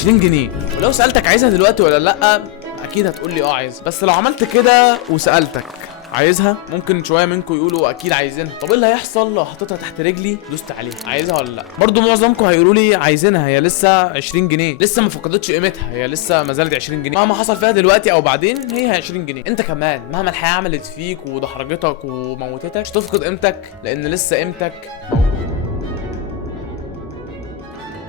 20 جنيه، ولو سالتك عايزها دلوقتي ولا لا اكيد هتقول لي عايزها. بس لو عملت كده وسالتك عايزها، ممكن شويه منكم يقولوا اكيد عايزينها. طب ايه اللي هيحصل لو حطيتها تحت رجلي دوست عليها؟ عايزها ولا لا؟ برضو معظمكم هيقولوا لي عايزينها، هي لسه 20 جنيه، لسه ما فقدتش قيمتها، هي لسه ما زالت 20 جنيه، مهما حصل فيها دلوقتي او بعدين هي 20 جنيه. انت كمان مهما الحياه عملت فيك ودحرجتك وموتتك مش تفقد قيمتك، لان لسه قيمتك موجوده.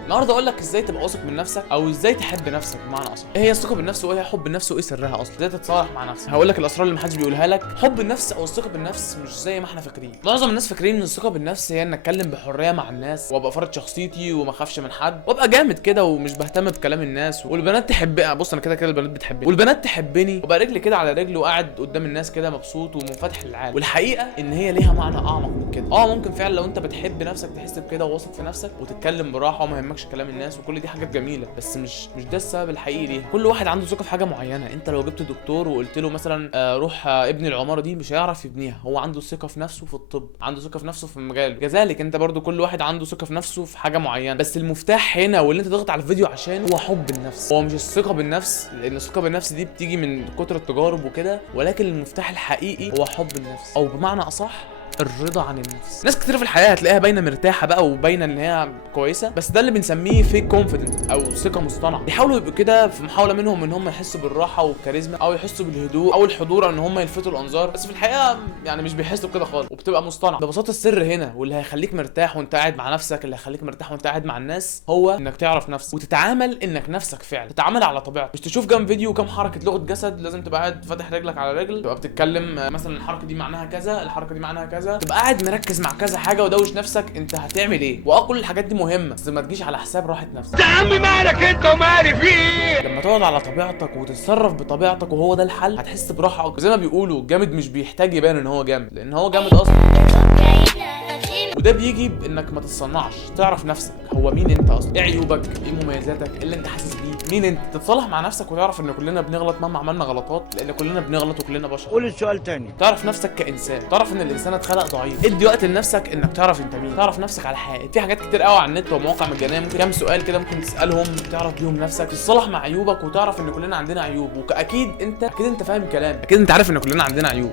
النهارده اقول لك ازاي تبقى واثق من نفسك، او ازاي تحب نفسك بمعنى اصح. ايه هي الثقه بالنفس، وايه هي حب النفس، وايه سرها اصلا، ازاي تتصالح مع نفسك. هقول لك الاسرار اللي محدش بيقولها لك. حب النفس او الثقه بالنفس مش زي ما احنا فاكرين. معظم الناس فاكرين ان الثقه بالنفس هي ان اتكلم بحريه مع الناس، وابقى فرض شخصيتي وما اخافش من حد، وابقى جامد كده ومش بهتم بكلام الناس، والبنات تحبني. بص انا كده البنات بتحبني، والبنات تحبني، وابقى رجلي كده على رجل وقاعد قدام الناس كده مبسوط ومنفتح للعالم. والحقيقه ان هي ليها معنى اعمق من كده. ممكن فعلا لو انت بتحب نفسك تحس بكده وواثق في نفسك وتتكلم براحه وما يهمكش كلام الناس، وكل دي حاجات جميله، بس مش ده السبب الحقيقي ليها. كل واحد عنده ثقه في حاجه معينه. انت لو جبت دكتور وقلت له مثلا روح ابني العماره دي، مش هيعرف يبنيها. هو عنده ثقه في نفسه في الطب، عنده ثقه في نفسه في مجاله. كذلك انت برضو كل واحد عنده ثقه في نفسه في حاجه معينه، بس المفتاح هنا واللي انت ضغط على الفيديو عشان هو حب النفس، هو مش الثقه بالنفس، لان الثقه بالنفس دي بتيجي من كتر التجارب وكده، ولكن المفتاح الحقيقي هو حب النفس، او بمعنى اصح الرضا عن النفس. ناس كتير في الحياه هتلاقيها باينه مرتاحه بقى وباينه ان هي كويسه، بس ده اللي بنسميه فيك كونفيدنت او ثقه مصطنعه. بيحاولوا يبقوا كده في محاوله منهم ان هم يحسوا بالراحه والكاريزما، او يحسوا بالهدوء او الحضور، ان هم يلفتوا الانظار، بس في الحقيقه يعني مش بيحسوا بكده خالص، وبتبقى مصطنعه. ببساطه السر هنا واللي هيخليك مرتاح وانت قاعد مع نفسك، اللي هيخليك مرتاح وانت قاعد مع الناس، هو انك تعرف نفسك وتتعامل انك نفسك فعلا، تتعامل على طبيعتك. مش تشوف كام فيديو وكام حركه لغه جسد، لازم تبقى قاعد فاتح رجلك على رجل، تبقى بتتكلم مثلا الحركه دي معناها كذا، الحركه دي معناها كذا، تبقى قاعد مركز مع كذا حاجه ودوش نفسك انت هتعمل ايه. كل الحاجات دي مهمه، بس ما تجيش على حساب راحه نفسك. يا عم مالك انت ومالي فيه؟ لما تقعد على طبيعتك وتتصرف بطبيعتك وهو ده الحل، هتحس براحه اكتر. زي ما بيقولوا الجامد مش بيحتاج يبان ان هو جامد، لان هو جامد اصلا. وده بيجي بانك ما تتصنعش، تعرف نفسك هو مين انت اصلا، ايه عيوبك، ايه مميزاتك، ايه اللي انت حاسس بيه، مين انت. تتصالح مع نفسك وتعرف ان كلنا بنغلط مهما عملنا غلطات، لان كلنا بنغلط وكلنا بشر. قول السؤال تاني. تعرف نفسك كانسان، تعرف ان الانسان اتخلق ضعيف. ادي وقت لنفسك انك تعرف انت مين، تعرف نفسك على الحقيقه. في حاجات كتير قوي على النت ومواقع مجانيه، ممكن كام سؤال كده ممكن تسالهم تعرف بيهم نفسك، تتصالح مع عيوبك وتعرف ان كلنا عندنا عيوب. واكيد انت فاهم كلام، اكيد انت عارف ان كلنا عندنا عيوب.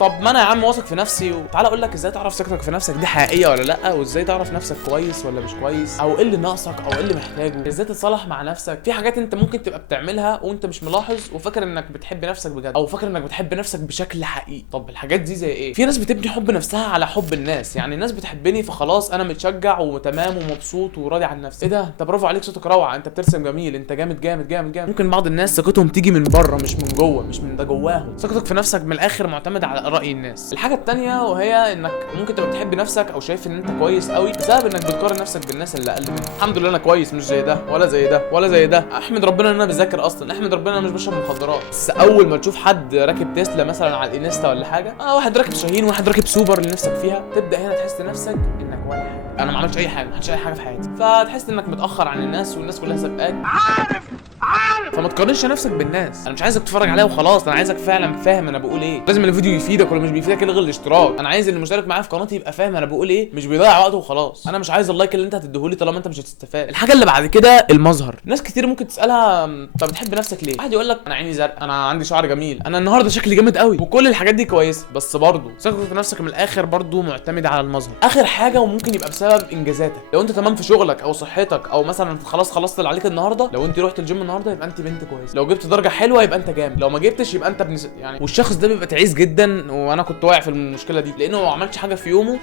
طب ما انا يا عم واثق في نفسي، وتعالى اقول لك ازاي تعرف ثقتك في نفسك دي حقيقيه ولا لا، وازاي تعرف نفسك كويس ولا مش كويس، او ايه اللي ناقصك او ايه اللي محتاجه، ازاي تتصالح مع نفسك. في حاجات انت ممكن تبقى بتعملها وانت مش ملاحظ وفاكر انك بتحب نفسك بجد، او فاكر انك بتحب نفسك بشكل حقيقي. طب الحاجات دي زي ايه؟ في ناس بتبني حب نفسها على حب الناس، يعني الناس بتحبني فخلاص انا متشجع وتمام ومبسوط وراضي عن نفسي. ايه ده، انت برافو عليك، صوتك روعه، انت بترسم جميل، انت جامد جامد جامد جامد. ممكن بعض الناس ثقتهم تيجي من بره مش من جوه، مش من ده جواهم. ثقتك في نفسك من الاخر معتمده على راي الناس. الحاجه الثانيه وهي انك ممكن تبقى بتحب نفسك او شايف ان انت كويس قوي بسبب انك بتقارن نفسك بالناس اللي اقل منك. الحمد لله انا كويس، مش زي ده ولا زي ده ولا زي ده. احمد ربنا ان انا بذاكر اصلا، احمد ربنا انا مش بشرب مخدرات. بس اول ما تشوف حد راكب تسلا مثلا على الانستا ولا حاجه، واحد راكب شاهين وواحد راكب سوبر اللي نفسك فيها، تبدا هنا تحس نفسك انك ولا حاجه. انا ما عملتش اي حاجه، ما عملتش اي حاجه في حياتي، فتحس انك متاخر عن الناس والناس كلها سابقاك. عارف فما تقارنش نفسك بالناس. انا مش عايزك تتفرج عليا وخلاص، انا عايزك فعلا فاهم انا بقول ايه. لازم الفيديو يفيدك، ولا مش بيفيدك الغي الاشتراك. انا عايز اللي مشترك معايا في قناتي يبقى فاهم انا بقول ايه، مش بيضيع وقته وخلاص. انا مش عايز اللايك اللي انت هتديهولي طالما انت مش هتستفاد. الحاجه اللي بعد كده المظهر. ناس كتير ممكن تسالها طب بتحب نفسك ليه؟ واحد يقول لك انا عيني زرق، انا عندي شعر جميل، انا النهارده شكلي جامد قوي، وكل الحاجات دي كويسه، بس برضه ثقتك في نفسك من الاخر برضه معتمده على المظهر. اخر حاجه وممكن يبقى بسبب انجازاتك. لو انت تمام في شغلك او صحتك، او مثلا خلاص خلصت اللي عليك النهارده، لو انت رحت الجيم النهارده يبقى انت بنت كويس، لو جبت درجه حلوه يبقى انت جامد، لو ما جبتش يبقى انت ابن يعني. والشخص ده بيبقى تعيس جدا، وانا كنت واقع في المشكله دي، لانه ما عملش حاجه في يومه.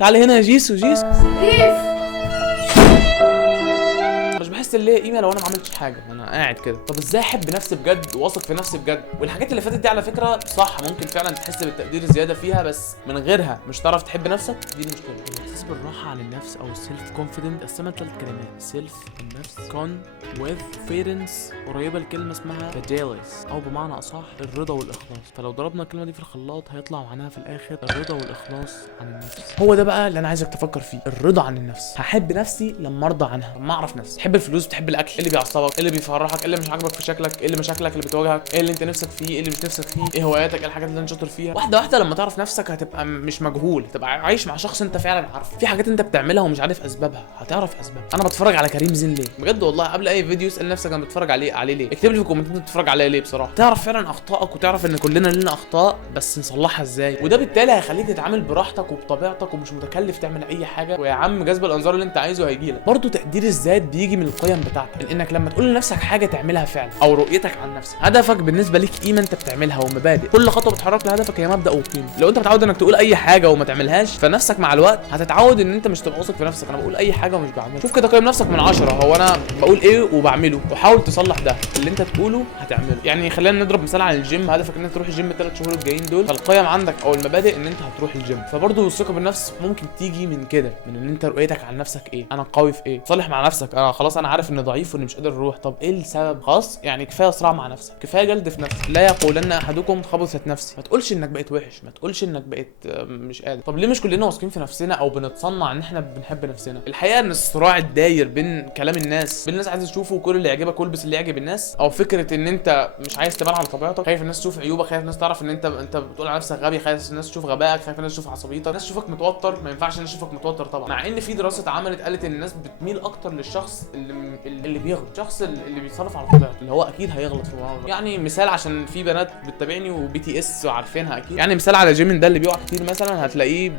تعالى هنا يا جيسو. مش بحس ان ليا قيمه لو انا ما عملتش حاجه، انا قاعد كده. طب ازاي احب نفسي بجد واثق في نفسي بجد؟ والحاجات اللي فاتت دي على فكره صح، ممكن فعلا تحس بالتقدير الزياده فيها، بس من غيرها مش هتعرف تحب نفسك. دي المشكله. الاحساس بالراحه عن النفس او السيلف كونفيدنت قسمها ثلاث كلمات: سيلف النفس، كون with فيرنس، قريبه الكلمه اسمها فيديليس، او بمعنى اصح الرضا والاخلاص. فلو ضربنا الكلمه دي في الخلاط هيطلع معناها في الاخر الرضا والاخلاص عن النفس. هو ده بقى اللي انا عايزك تفكر فيه، الرضا عن النفس. هحب نفسي لما ارضى عنها، لما اعرف نفسي. تحب الفلوس فلوس، بتحب الاكل، ايه اللي بيعصبك، ايه اللي بيفرحك، ايه اللي مش عاجبك في شكلك، ايه اللي مشاكلك اللي بتواجهك، ايه اللي انت نفسك فيه، ايه اللي مش نفسك فيه، ايه هواياتك، ايه الحاجات اللي انت شاطر فيها. واحده واحده لما تعرف نفسك هتبقى مش مجهول، تبقى عايش مع شخص انت فعلا عارفه. في حاجات انت بتعملها ومش عارف اسبابها، هتعرف اسبابها. انا بتفرج على كريم زين ليه بجد والله، قبل اي فيديو اسال نفسك انا بتفرج عليه ليه، اكتب لي في الكومنتات بتتفرج عليه ليه بصراحه. تعرف فعلا اخطائك وتعرف ان كلنا لنا اخطاء، بس نصلحها ازاي. وده بالتالي هيخليك تتعامل براحتك وبطبيعتك ومش متكلف تعمل اي حاجه، ويا عم جذب الانظار اللي انت عايزه هيجيلك. برضه تقدير الذات بيجي من القيم بتاعتك، لانك لما تقول لنفسك حاجه تعملها فعلا، او رؤيتك عن نفسك، هدفك بالنسبه ليك قيمه انت بتعملها ومبادئ، كل خطوه بتحرك لهدفك هي مبدا وقيمه. لو انت متعود انك تقول اي حاجه وما تعملهاش، فنفسك مع الوقت هتتعود ان انت مش تبقى واثق في نفسك. انا بقول اي حاجه ومش بعملها. شوف كده قيم نفسك من 10، هو انا بقول ايه وبعمله، وحاول تصلح ده اللي انت تقوله هتعمله. يعني خلينا نضرب مثال عن الجيم، هدفك ان انت تروح الجيم 3 شهور الجايين دول، فالقيم عندك او المبادئ ان انت هتروح الجيم. فبرضه الثقه بالنفس ممكن تيجي من كده، من ان انت رؤيتك عن نفسك ايه، انا قوي في ايه. صالح مع نفسك، انا خلاص انا عارف اني ضعيف واني مش قادر اروح، طب ايه السبب؟ خلاص يعني كفايه صراع مع نفسك، كفايه جلد في نفسك. لا يقولن احدكم خبثت نفسي، ما تقولش انك بقيت وحش، ما تقولش انك بقيت مش قادر. طب ليه مش كلنا واثقين في نفسنا او بنتصنع ان احنا بنحب نفسنا؟ الحقيقه ان الصراع الداير بين كلام الناس، بين الناس عايزه تشوفه كل اللي يعجبك والبس اللي يعجب الناس، او فكره ان انت مش عايز تبان على طبيعتك، خايف الناس تشوف عيوبك، خايف الناس تعرف ان انت بتقول على نفسك غبي، خايف الناس تشوف غبائك، خايف الناس تشوف عصبيتك، الناس تشوفك متوتر. ما ينفعش الناس تشوفك متوتر طبعا، مع ان في دراسه اتعملت قالت ان الناس بتميل اكتر للشخص اللي بيغلط، الشخص اللي بيتصرف على طبيعته، اللي هو اكيد هيغلط في الموضوع. يعني مثال عشان في بنات بتتابعني وبي تي اس وعارفينها اكيد، يعني مثال على جيمين ده اللي بيقع كتير مثلا، هتلاقيه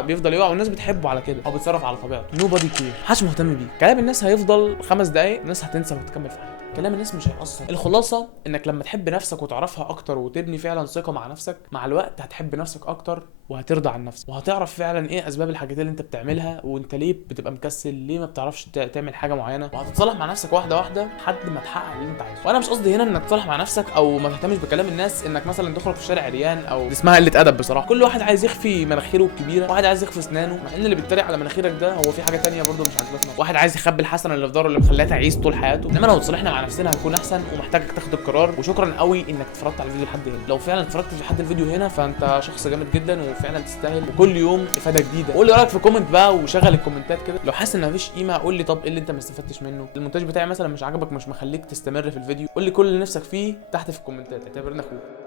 بيفضل يقع والناس بتحبه على كده، او بيتصرف على طبيعته. نو بادي كير، محدش مهتم بيه. كلام الناس هيفضل 5 دقايق، الناس هتنسى وتكمل في حياتها. كلام الناس مش هيأثر. الخلاصه انك لما تحب نفسك وتعرفها اكتر وتبني فعلا ثقه مع نفسك، مع الوقت هتحب نفسك اكتر وهترضى عن نفسك، وهتعرف فعلا ايه اسباب الحاجات اللي انت بتعملها، وانت ليه بتبقى مكسل، ليه ما بتعرفش تعمل حاجه معينه، وهتتصالح مع نفسك واحده واحده لحد ما تحقق اللي انت عايزه. وانا مش قصدي هنا انك تصالح مع نفسك او ما تهتمش بكلام الناس، انك مثلا تخرج في الشارع عريان، او اسمها قله ادب بصراحه. كل واحد عايز يخفي مناخيره الكبيره، واحد عايز يخفي اسنانه، مع ان اللي بيتريق على مناخيرك ده هو في حاجه ثانيه برده مش عاجبتنا. واحد عايز يخبي الحسنه اللي في ظهره اللي مخلاه تعيس طول حياته. انما لو تصالحنا مع نفسنا هنكون احسن، ومحتاجك تاخد القرار. وشكرا قوي انك اتفرجت على الفيديو لحد هنا. لو فعلا اتفرجت لحد الفيديو هنا فانت شخص جامد جدا وفعلا تستاهل، وكل يوم افاده جديده. قول لي رايك في كومنت بقى، وشغل الكومنتات كده. لو حاسس ان مفيش قيمه قول لي طب ايه اللي انت ما استفدتش منه، المونتاج بتاعي مثلا مش عاجبك، مش مخليك تستمر في الفيديو، قول لي كل اللي نفسك فيه تحت في الكومنتات، اعتبرني اخوك.